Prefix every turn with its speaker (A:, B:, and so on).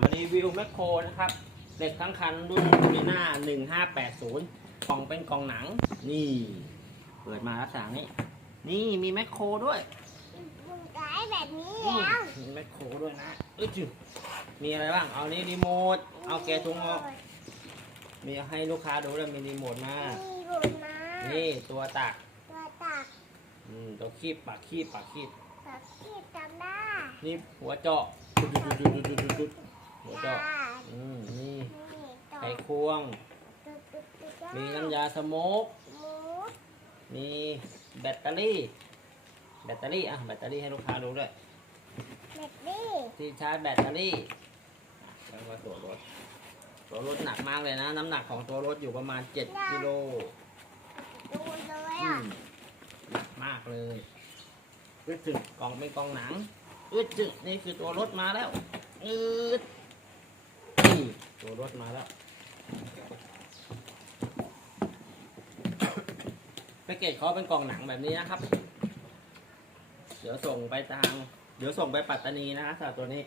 A: มารีวิวแมคโครนะครับเหล็กทั้งคันรุ่นมีหน้า1580กล่องเป็นกล่องหนัง นี่ เปิดมาลักษณะนี้ นี่มีแมคโครด้วย
B: มึงกายแบบนี้
A: อืม
B: แล้ว
A: มีแมคโครด้วยนะเอ้ยจุมีอะไรบ้าง เอานี่รีโมท เอาแกะถุงออก มีให้ลูกค้าดูแล้วมีรีโมทมา
B: มีบุญมา
A: นี่ตัวตัก
B: ตัวตัก
A: อืมตัวคีบปากคีบปากคีบ
B: ตักที่จำได้
A: นี่หัวเจาะดุดดุดดุดดุดดุด ดุดหัวเจาะ
B: ได้
A: อืมนี่
B: นี่ต่อ
A: ไขควง
B: ตุ๊ดตุ๊ดตุ๊ดได้
A: มีน้ำยาสโมก
B: หมู
A: มีแบตเตอรี่ แบตเตอรี่อะแบตเตอรี่ให้ลูกค้าดูด้วย
B: เม็ดดี้
A: ที่ชาร์จแบตเตอรี่อะแล้วก็ตัวรถ ตัวรถหนักมากเลยนะ น้ำหนักของตัวรถอยู่ประมาณ7กิโล
B: ดูเลย
A: อื
B: อะ
A: มหนักมากเลยอึดจึกกล่องเป็นกล่องหนังอึดจึกนี่คือตัวรถมาแล้วอึดนี่ ตัวรถมาแล้วแพ็กเกจเขาเป็นกล่องหนังแบบนี้นะครับ เดี๋ยวส่งไปทาง เดี๋ยวส่งไปปัตตานีนะฮะสำหรับตัวนี้